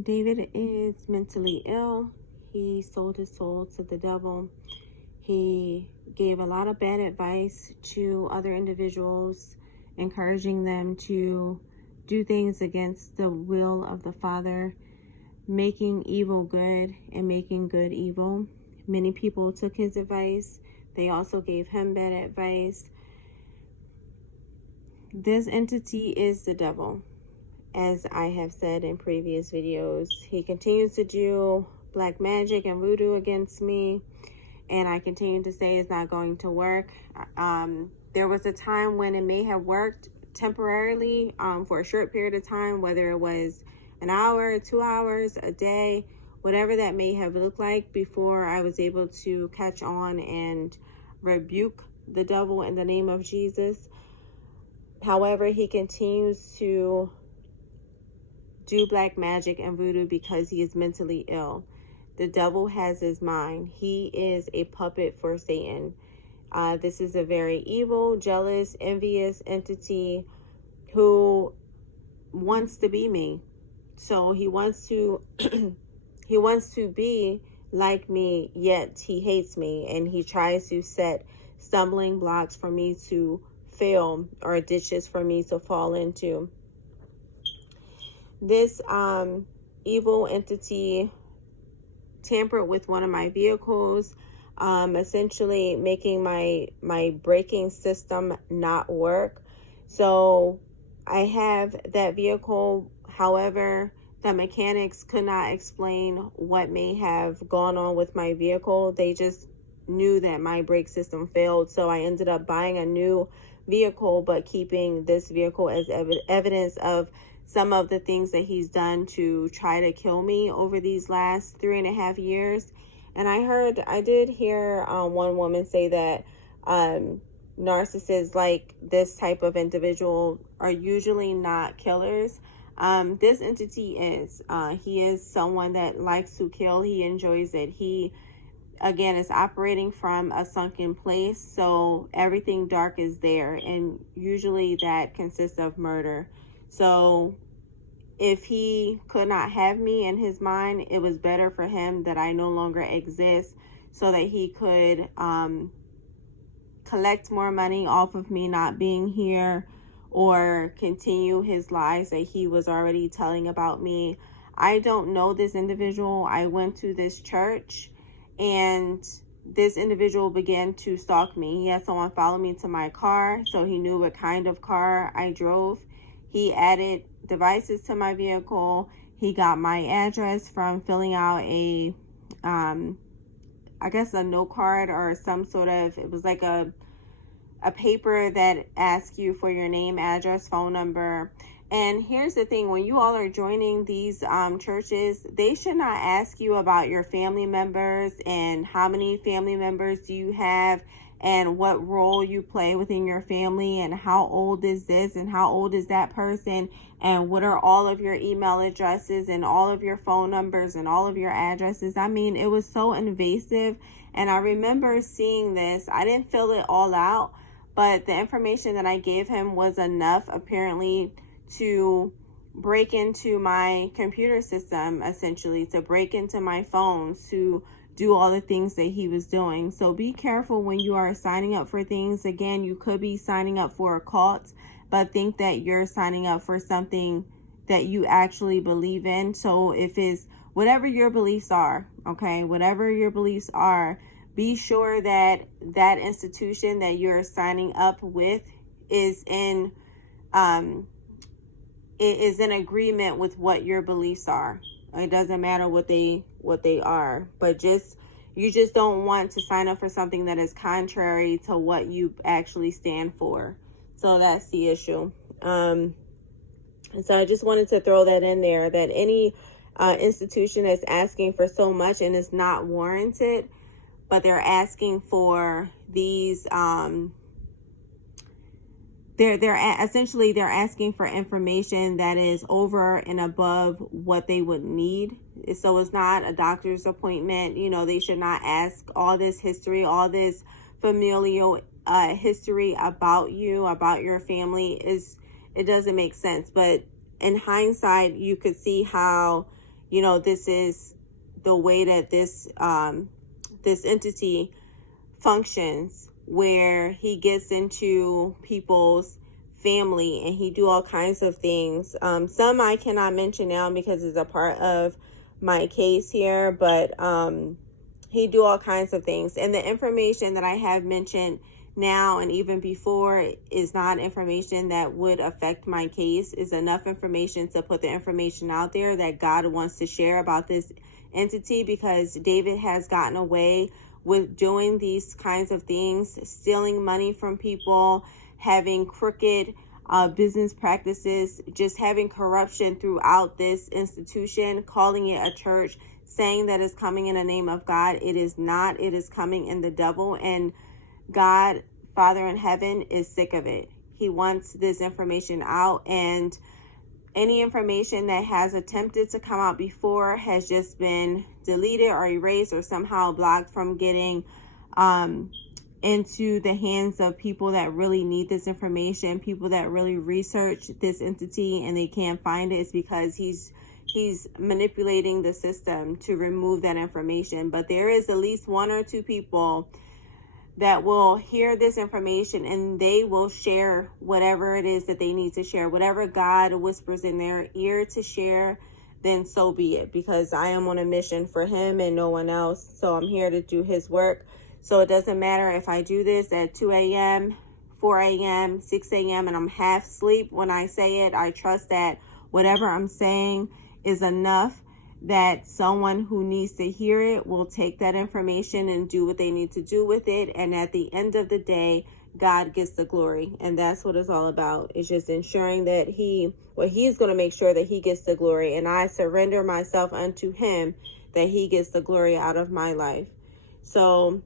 David is mentally ill. He sold his soul to the devil. He gave a lot of bad advice to other individuals, encouraging them to do things against the will of the Father, making evil good and making good evil. Many people took his advice. They also gave him bad advice. This entity is the devil. As I have said in previous videos, he continues to do black magic and voodoo against me, and I continue to say it's not going to work. There was a time when it may have worked temporarily for a short period of time, whether it was an hour, 2 hours, a day, whatever that may have looked like, before I was able to catch on and rebuke the devil in the name of Jesus. However, he continues to do black magic and voodoo because he is mentally ill. The devil has his mind. He is a puppet for Satan. This is a very evil, jealous, envious entity who wants to be me. So he wants to he wants to be like me, yet he hates me, and he tries to set stumbling blocks for me to fail or ditches for me to fall into. This evil entity tampered with one of my vehicles, essentially making my braking system not work. So I have that vehicle. However, the mechanics could not explain what may have gone on with my vehicle. They just knew that my brake system failed. So I ended up buying a new vehicle, but keeping this vehicle as evidence of some of the things that he's done to try to kill me over these last 3.5 years. And I did hear one woman say that narcissists like this type of individual are usually not killers. This entity is. He is someone that likes to kill. He enjoys it. He, again, is operating from a sunken place. So everything dark is there. And usually that consists of murder. So if he could not have me in his mind, it was better for him that I no longer exist so that he could collect more money off of me not being here, or continue his lies that he was already telling about me. I don't know this individual. I went to this church and this individual began to stalk me. He had someone follow me to my car, so he knew what kind of car I drove. He added devices to my vehicle. He got my address from filling out a note card or some sort of, it was like a paper that asks you for your name, address, phone number. And here's the thing, when you all are joining these churches, they should not ask you about your family members and how many family members do you have and what role you play within your family and how old is this and how old is that person and what are all of your email addresses and all of your phone numbers and all of your addresses. I mean, it was so invasive. And I remember seeing this. I didn't fill it all out, but the information that I gave him was enough, apparently, to break into my computer system, essentially, to break into my phones, to do all the things that he was doing. So be careful when you are signing up for things. Again, you could be signing up for a cult, but think that you're signing up for something that you actually believe in. So if it's whatever your beliefs are, okay, whatever your beliefs are, be sure that that institution that you're signing up with is in agreement with what your beliefs are. It doesn't matter what they are, but you just don't want to sign up for something that is contrary to what you actually stand for. So that's the issue. And so I just wanted to throw that in there, that any institution that's asking for so much and is not warranted, but they're asking for these they're asking for information that is over and above what they would need. So it's not a doctor's appointment. They should not ask all this history, all this familial history about you, about your family. It doesn't make sense. But in hindsight, you could see how this is the way that this entity functions, where he gets into people's family and he do all kinds of things. Some I cannot mention now because it's a part of my case here, but he do all kinds of things. And the information that I have mentioned now and even before is not information that would affect my case. Is enough information to put the information out there that God wants to share about this entity, because David has gotten away with doing these kinds of things, stealing money from people, having crooked business practices, just having corruption throughout this institution, calling it a church, saying that it's coming in the name of God. It is not. It is coming in the devil, and God, Father in heaven, is sick of it. He wants this information out, and any information that has attempted to come out before has just been deleted or erased or somehow blocked from getting into the hands of people that really need this information, people that really research this entity and they can't find it. It's because he's manipulating the system to remove that information. But there is at least one or two people that will hear this information and they will share whatever it is that they need to share. Whatever God whispers in their ear to share, then so be it, because I am on a mission for him and no one else. So I'm here to do his work. So it doesn't matter if I do this at 2 a.m., 4 a.m., 6 a.m., and I'm half asleep when I say it. I trust that whatever I'm saying is enough that someone who needs to hear it will take that information and do what they need to do with it. And at the end of the day, God gets the glory. And that's what it's all about. It's just ensuring that he's going to make sure that he gets the glory. And I surrender myself unto him, that he gets the glory out of my life. So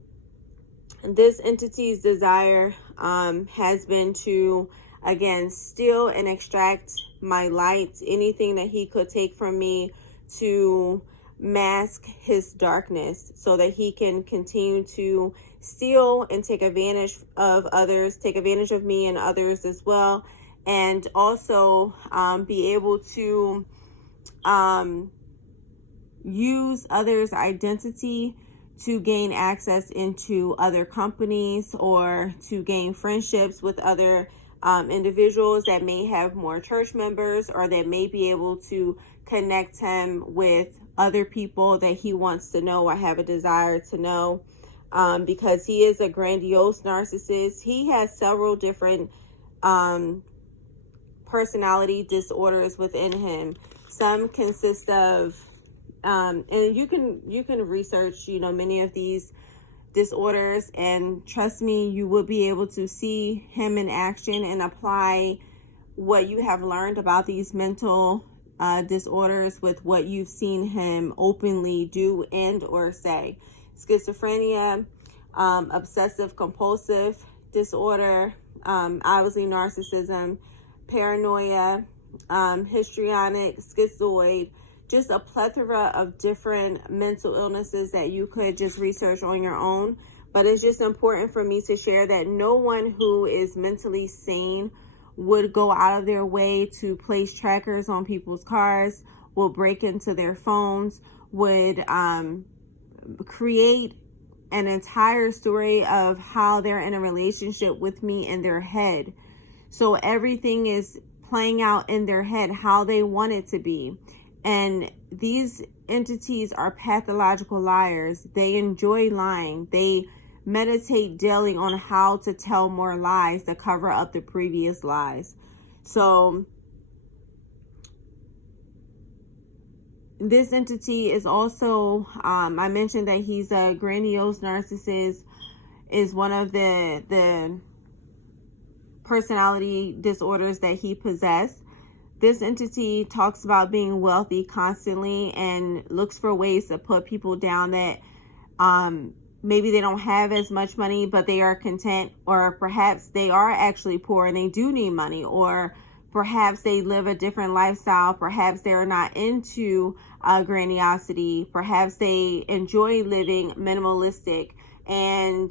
this entity's desire has been to, again, steal and extract my light, anything that he could take from me to mask his darkness, so that he can continue to steal and take advantage of others, take advantage of me and others as well, and also be able to use others' identity to gain access into other companies or to gain friendships with other individuals that may have more church members, or that may be able to connect him with other people that he wants to know or have a desire to know, because he is a grandiose narcissist. He has several different personality disorders within him. Some consist of and you can research many of these disorders, and trust me, you will be able to see him in action and apply what you have learned about these mental disorders with what you've seen him openly do and or say. Schizophrenia, obsessive compulsive disorder, obviously narcissism, paranoia, histrionic, schizoid, just a plethora of different mental illnesses that you could just research on your own. But it's just important for me to share that no one who is mentally sane would go out of their way to place trackers on people's cars, will break into their phones, would create an entire story of how they're in a relationship with me in their head. So everything is playing out in their head how they want it to be. And these entities are pathological liars. They enjoy lying. They meditate daily on how to tell more lies to cover up the previous lies. So this entity is also, I mentioned that he's a grandiose narcissist, is one of the personality disorders that he possessed. This entity talks about being wealthy constantly and looks for ways to put people down that maybe they don't have as much money, but they are content, or perhaps they are actually poor and they do need money, or perhaps they live a different lifestyle. Perhaps they're not into grandiosity. Perhaps they enjoy living minimalistic and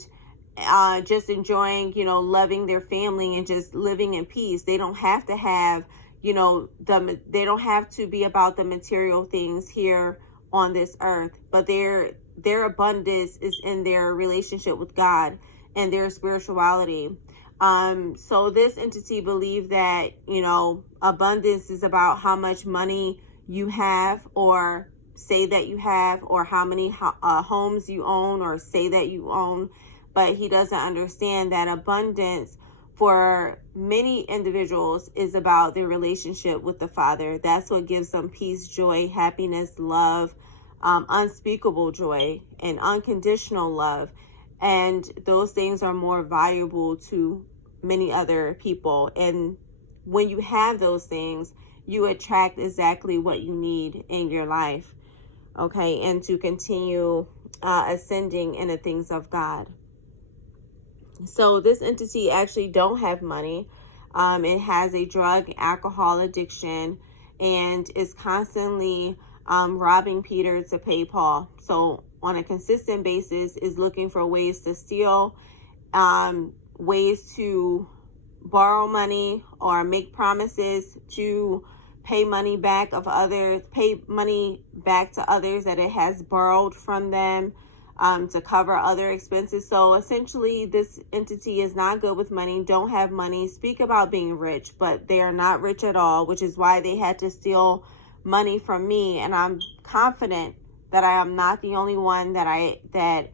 just enjoying, loving their family and just living in peace. They don't have to have, they don't have to be about the material things here on this earth, but their abundance is in their relationship with God and their spirituality. So this entity believed that, abundance is about how much money you have, or say that you have, or how many homes you own, or say that you own. But he doesn't understand that abundance for many individuals is about their relationship with the Father. That's what gives them peace, joy, happiness, love, unspeakable joy, and unconditional love. And those things are more valuable to many other people. And when you have those things, you attract exactly what you need in your life, okay, and to continue ascending in the things of God. So this entity actually don't have money. It has a drug, alcohol addiction, and is constantly robbing Peter to pay Paul. So on a consistent basis is looking for ways to steal, ways to borrow money or make promises to pay money back to others that it has borrowed from them, to cover other expenses. So essentially, this entity is not good with money, don't have money, speak about being rich, but they are not rich at all, which is why they had to steal money from me. And I'm confident that I am not the only one that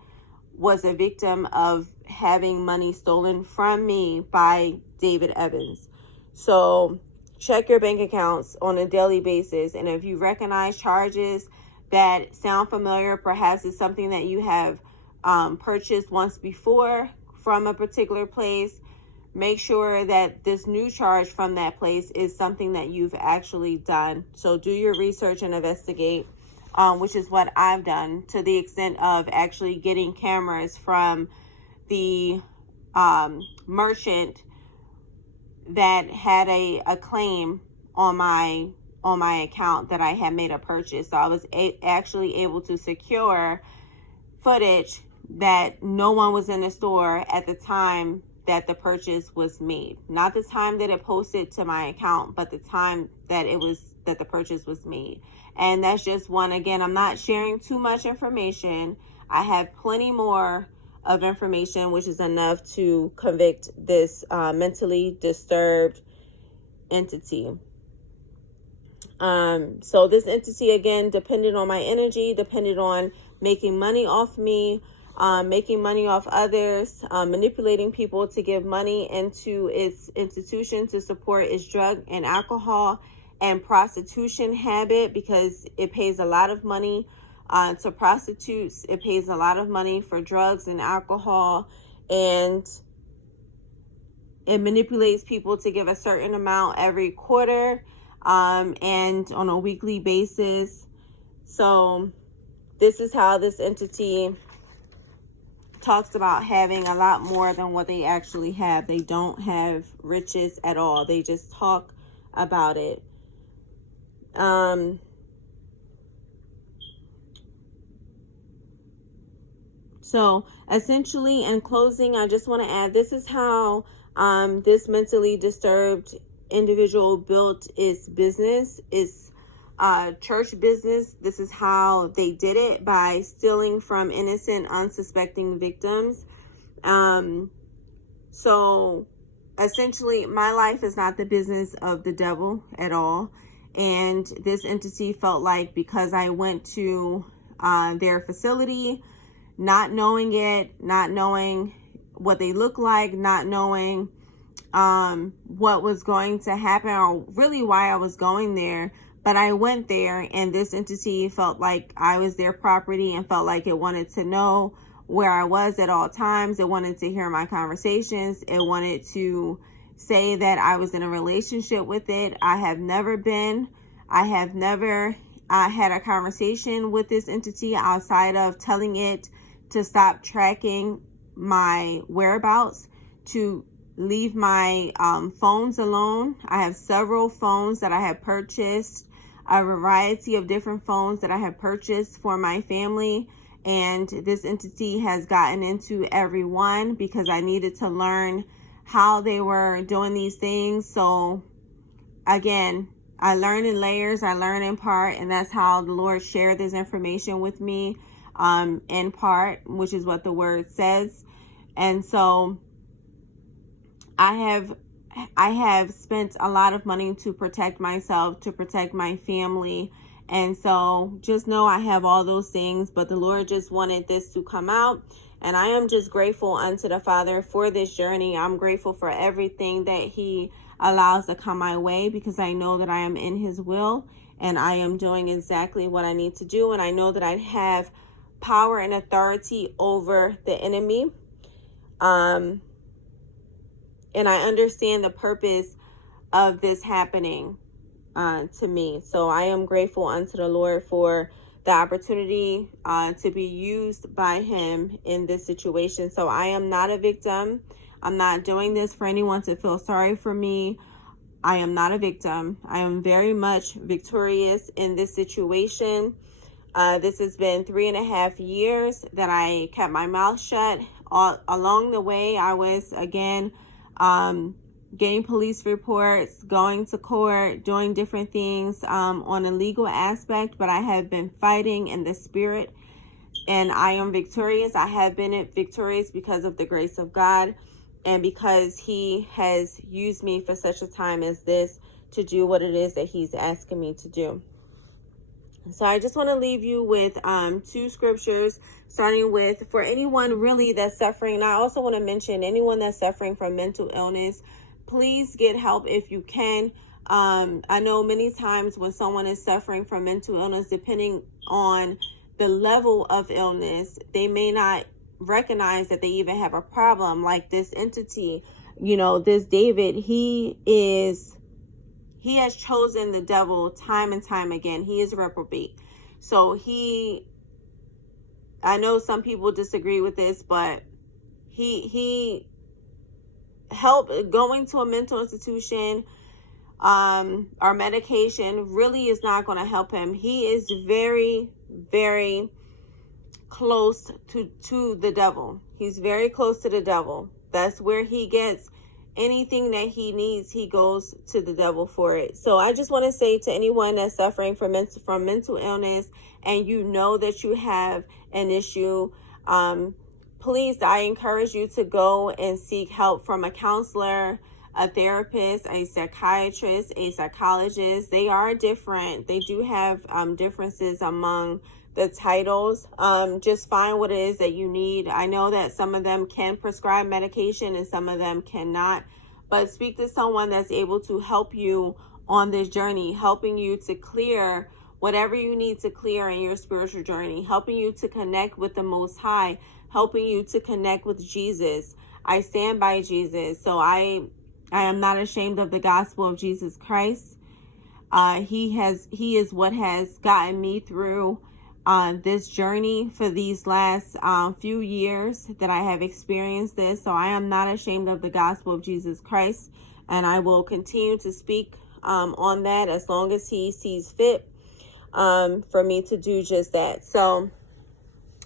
was a victim of having money stolen from me by David Evans. So check your bank accounts on a daily basis. And if you recognize charges that sound familiar, perhaps it's something that you have purchased once before from a particular place, make sure that this new charge from that place is something that you've actually done. So do your research and investigate, which is what I've done, to the extent of actually getting cameras from the merchant that had a claim on my account that I had made a purchase. So I was actually able to secure footage that no one was in the store at the time that the purchase was made. Not the time that it posted to my account, but the time that the purchase was made. And that's just one. Again, I'm not sharing too much information. I have plenty more of information, which is enough to convict this mentally disturbed entity. So this entity, again, depended on my energy, depended on making money off me, making money off others, manipulating people to give money into its institution to support its drug and alcohol and prostitution habit, because it pays a lot of money to prostitutes. It pays a lot of money for drugs and alcohol, and it manipulates people to give a certain amount every quarter, and on a weekly basis. So this is how this entity talks about having a lot more than what they actually have. They don't have riches at all. They just talk about it. So essentially, in closing, I just want to add, this is how this mentally disturbed individual built its business, its church business. This is how they did it, by stealing from innocent, unsuspecting victims. So essentially, my life is not the business of the devil at all. And this entity felt like because I went to their facility, not knowing it, not knowing what they look like, not knowing what was going to happen, or really why I was going there. But I went there, and this entity felt like I was their property and felt like it wanted to know where I was at all times. It wanted to hear my conversations. It wanted to say that I was in a relationship with it. I have never had a conversation with this entity outside of telling it to stop tracking my whereabouts, to leave my phones alone. I have several phones that I have purchased, a variety of different phones that I have purchased for my family, and this entity has gotten into every one because I needed to learn how they were doing these things. So again, I learn in layers, I learn in part, and that's how the Lord shared this information with me, in part, which is what the word says. And so I have spent a lot of money to protect myself, to protect my family. And so just know I have all those things, but the Lord just wanted this to come out. And I am just grateful unto the Father for this journey. I'm grateful for everything that He allows to come my way, because I know that I am in His will and I am doing exactly what I need to do. And I know that I have power and authority over the enemy. And I understand the purpose of this happening to me. So I am grateful unto the Lord for the opportunity to be used by Him in this situation. So I am not a victim. I'm not doing this for anyone to feel sorry for me. I am not a victim. I am very much victorious in this situation. This has been 3.5 years that I kept my mouth shut. Along the way, I was, again, getting police reports, going to court, doing different things on a legal aspect, but I have been fighting in the spirit, and I am victorious. I have been victorious because of the grace of God, and because He has used me for such a time as this to do what it is that He's asking me to do. So I just want to leave you with 2 scriptures, starting with, for anyone really that's suffering. And I also want to mention anyone that's suffering from mental illness, please get help if you can. I know many times when someone is suffering from mental illness, depending on the level of illness, they may not recognize that they even have a problem. Like this entity, this David, he has chosen the devil time and time again. He is a reprobate. So I know some people disagree with this, but he help going to a mental institution or medication really is not going to help him. He is very, very close to the devil. He's very close to the devil. That's where he gets anything that he needs. He goes to the devil for it. So I just want to say to anyone that's suffering from mental illness, and you know that you have an issue, please, I encourage you to go and seek help from a counselor, a therapist, a psychiatrist, a psychologist. They are different. They do have differences among the titles. Just find what it is that you need. I know that some of them can prescribe medication and some of them cannot, but speak to someone that's able to help you on this journey, helping you to clear whatever you need to clear in your spiritual journey, helping you to connect with the Most High, helping you to connect with Jesus. I stand by Jesus. So I am not ashamed of the gospel of Jesus Christ. He is what has gotten me through this journey for these last few years that I have experienced this. So I am not ashamed of the gospel of Jesus Christ, and I will continue to speak on that as long as He sees fit for me to do just that. So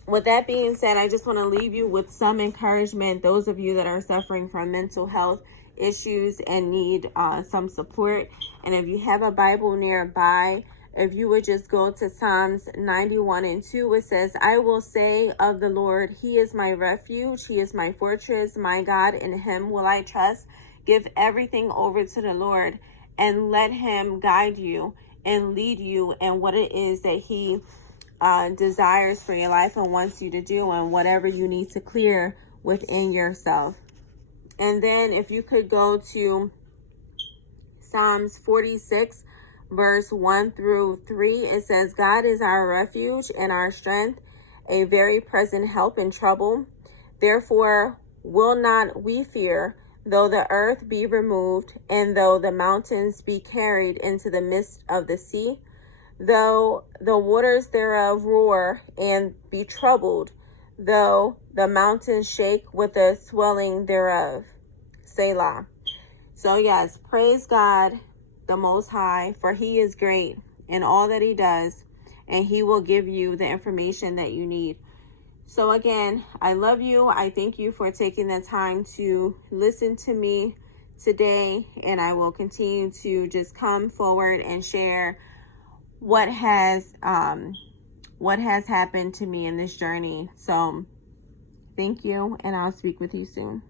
with that being said, I just want to leave you with some encouragement. Those of you that are suffering from mental health issues and need some support, and if you have a Bible nearby, if you would just go to Psalms 91:2, it says, I will say of the Lord, He is my refuge, He is my fortress, my God, in Him will I trust. Give everything over to the Lord and let Him guide you and lead you in what it is that He desires for your life and wants you to do, and whatever you need to clear within yourself. And then if you could go to Psalms 46, verse 1-3, it says, God is our refuge and our strength, a very present help in trouble. Therefore will not we fear, though the earth be removed, and though the mountains be carried into the midst of the sea, though the waters thereof roar and be troubled, though the mountains shake with the swelling thereof. Selah. So yes, praise God, the Most High, for He is great in all that He does, and He will give you the information that you need. So again, I love you. I thank you for taking the time to listen to me today, and I will continue to just come forward and share what has happened to me in this journey. So thank you, and I'll speak with you soon.